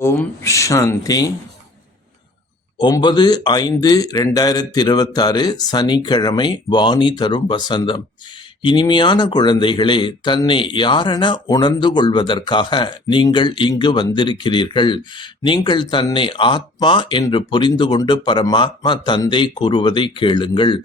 ஓம் சாந்தி. 9/5/2026 சனிக்கிழமை. வாணி தரும் வசந்தம். இனிமையான குழந்தைகளே, தன்னை யாரென உணர்ந்து கொள்வதற்காக நீங்கள் இங்கு வந்திருக்கிறீர்கள். நீங்கள் தன்னை ஆத்மா என்று புரிந்து கொண்டு பரமாத்மா தந்தை கூறுவதை கேளுங்கள்.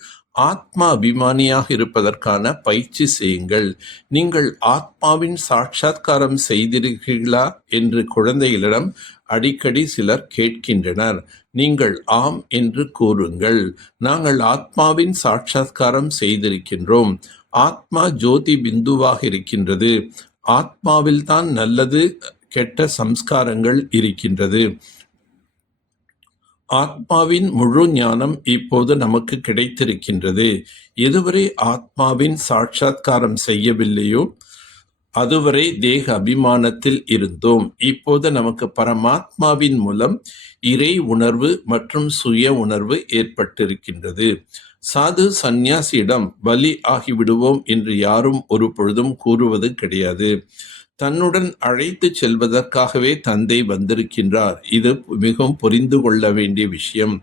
ஆத்மா அபிமானியாக இருப்பதற்கான பயிற்சி செய்யுங்கள். நீங்கள் ஆத்மாவின் சாட்சாத்காரம் செய்திருக்கிறீர்களா என்று குழந்தைகளிடம் அடிக்கடி சிலர் கேட்கின்றனர். நீங்கள் ஆம் என்று கூறுங்கள். நாங்கள் ஆத்மாவின் சாட்சாத்காரம் செய்திருக்கின்றோம். ஆத்மா ஜோதி பிந்துவாக இருக்கின்றது. ஆத்மாவில் தான் நல்லது கெட்ட சம்ஸ்காரங்கள் இருக்கின்றது. ஆத்மாவின் முழு ஞானம் இப்போது நமக்கு கிடைத்திருக்கின்றது. எதுவரை ஆத்மாவின் சாட்சாத்காரம் செய்யவில்லையோ அதுவரை தேக அபிமானத்தில் இருந்தோம். இப்போது நமக்கு பரமாத்மாவின் மூலம் இறை உணர்வு மற்றும் சுய உணர்வு ஏற்பட்டிருக்கின்றது. சாது சந்நியாசியிடம் பலி ஆகிவிடுவோம் என்று யாரும் ஒரு பொழுதும் கூறுவது கிடையாது. தன்னுடன் அழைத்து செல்வதற்காகவே தந்தை வந்திருக்கின்றார். இது மிகவும் புரிந்து கொள்ள வேண்டிய விஷயம்.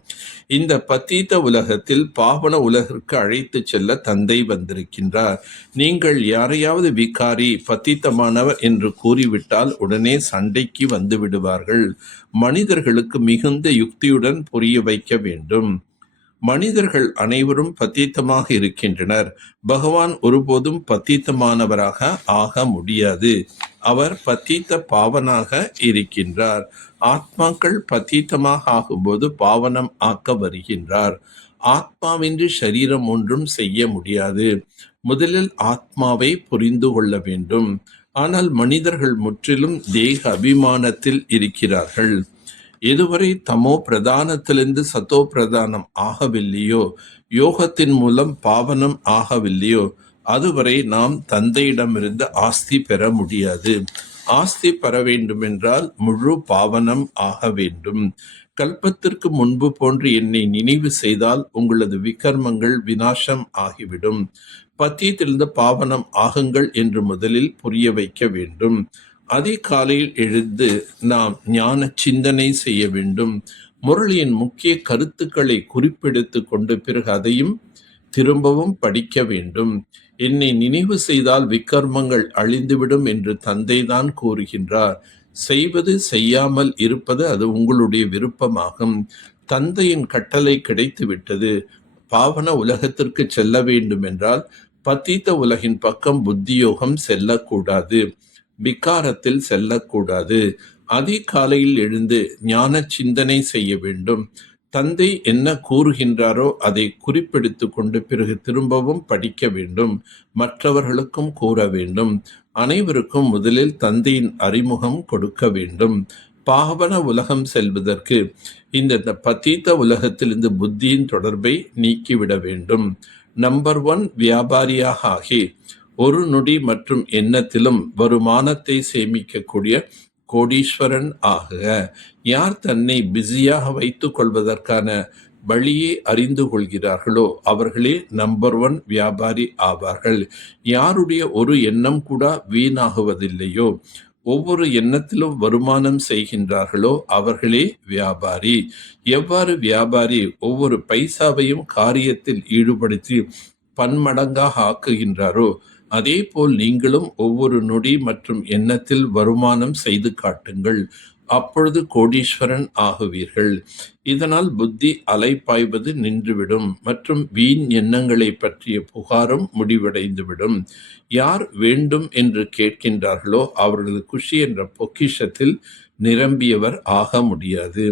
இந்த பத்தீத்த உலகத்தில் பாவன உலகிற்கு அழைத்து செல்ல தந்தை வந்திருக்கின்றார். நீங்கள் யாரையாவது விகாரி, பத்தீத்தமானவர் என்று கூறிவிட்டால் உடனே சண்டைக்கு வந்து விடுவார்கள். மனிதர்களுக்கு மிகுந்த யுக்தியுடன் புரிய வைக்க வேண்டும். மனிதர்கள் அனைவரும் பத்தீத்தமாக இருக்கின்றனர். பகவான் ஒருபோதும் பத்தீத்தமானவராக ஆக முடியாது. அவர் பத்தீத்த பாவனாக இருக்கின்றார். ஆத்மாக்கள் பத்தீத்தமாக ஆகும்போது பாவனம் ஆக்க வருகின்றார். ஆத்மாவின்றி சரீரம் ஒன்றும் செய்ய முடியாது. முதலில் ஆத்மாவை புரிந்து கொள்ள வேண்டும். ஆனால் மனிதர்கள் முற்றிலும் தேக அபிமானத்தில் இருக்கிறார்கள். எதுவரை தமோ பிரதானத்திலிருந்து சத்தோ பிரதானம் ஆகவில்லையோ, யோகத்தின் மூலம் பாவனம் ஆகவில்லையோ, அதுவரை நாம் தந்தையிடமிருந்து ஆஸ்தி பெற முடியாது. ஆஸ்தி பெற வேண்டுமென்றால் முழு பாவனம் ஆக வேண்டும். கல்பத்திற்கு முன்பு போன்று என்னை நினைவு செய்தால் உங்களது விகர்மங்கள் விநாசம் ஆகிவிடும். பத்தியத்திலிருந்து பாவனம் ஆகுங்கள் என்று முதலில் புரிய வைக்க வேண்டும். அதிகாலையில் எழுந்து நாம் ஞான சிந்தனை செய்ய வேண்டும். முரளியின் முக்கிய கருத்துக்களை குறிப்பெடுத்து கொண்டு பிறகு அதையும் திரும்பவும் படிக்க வேண்டும். என்னை நினைவு செய்தால் விக்கர்மங்கள் அழிந்துவிடும் என்று தந்தைதான் கூறுகின்றார். செய்வது செய்யாமல் இருப்பது அது உங்களுடைய விருப்பமாகும். தந்தையின் கட்டளை கிடைத்து விட்டது. பாவன உலகத்திற்கு செல்ல வேண்டும் என்றால் பத்தீத்த உலகின் பக்கம் புத்தியோகம் செல்லக்கூடாது. விகாரத்தில் செல்லக்கூடாது. அதிகாலையில் எழுந்து ஞான சிந்தனை செய்ய வேண்டும். தந்தை என்ன கூறுகின்றாரோ அதை குறிப்பெடுத்து கொண்டு பிறகு திரும்பவும் படிக்க வேண்டும். மற்றவர்களுக்கும் கூற வேண்டும். அனைவருக்கும் முதலில் தந்தையின் அறிமுகம் கொடுக்க வேண்டும். பாவன உலகம் செல்வதற்கு இந்த பத்தீத்த உலகத்தில் இந்த புத்தியின் தொடர்பை நீக்கிவிட வேண்டும். நம்பர் 1 வியாபாரியாக ஆகி ஒரு நொடி மற்றும் எண்ணத்திலும் வருமானத்தை சேமிக்கக்கூடிய கோடீஸ்வரன் ஆகுக. யார் தன்னை பிஸியாக வைத்துக் கொள்வதற்கான வழியை அறிந்து கொள்கிறார்களோ அவர்களே நம்பர் 1 வியாபாரி ஆவார்கள். யாருடைய ஒரு எண்ணம் கூட வீணாகுவதில்லையோ, ஒவ்வொரு எண்ணத்திலும் வருமானம் செய்கின்றார்களோ அவர்களே வியாபாரி. எவ்வாறு வியாபாரி ஒவ்வொரு பைசாவையும் காரியத்தில் ஈடுபடுத்தி பன்மடங்காக ஆக்குகின்றாரோ, அதே போல் நீங்களும் ஒவ்வொரு நொடி மற்றும் எண்ணத்தில் வருமானம் செய்து காட்டுங்கள். அப்பொழுது கோடீஸ்வரன் ஆகுவீர்கள். இதனால் புத்தி அலைப்பாய்வது நின்றுவிடும் மற்றும் வீண் எண்ணங்களை பற்றிய புகாரும் முடிவடைந்துவிடும். யார் வேண்டும் என்று கேட்கின்றார்களோ அவர்களது குஷி என்ற பொக்கிஷத்தில் நிரம்பியவர் ஆக முடியாது.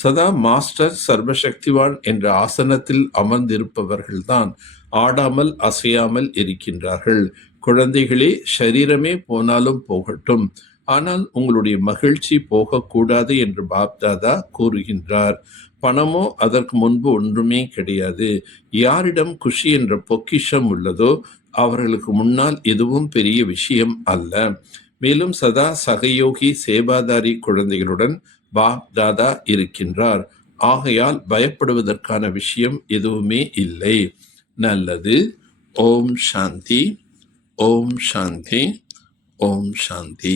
சதா மாஸ்டர் சர்வசக்திவான் என்ற ஆசனத்தில் அமர்ந்திருப்பவர்கள்தான் ஆடாமல் அசையாமல் இருக்கின்றார்கள். குழந்தைகளே, ஷரீரமே போனாலும் போகட்டும், ஆனால் உங்களுடைய மகிழ்ச்சி போகக்கூடாது என்று பாப்தாதா கூறுகின்றார். பணமோ அதற்கு முன்பு ஒன்றுமே கிடையாது. யாரிடம் குஷி என்ற பொக்கிஷம் உள்ளதோ அவர்களுக்கு முன்னால் எதுவும் பெரிய விஷயம் அல்ல. மேலும் சதா சகயோகி சேவாதாரி குழந்தைகளுடன் பாப்தாதா இருக்கின்றார். ஆகையால் பயப்படுவதற்கான விஷயம் எதுவுமே இல்லை. நல்லது. ஓம் சாந்தி. ஓம் சாந்தி. ஓம் சாந்தி.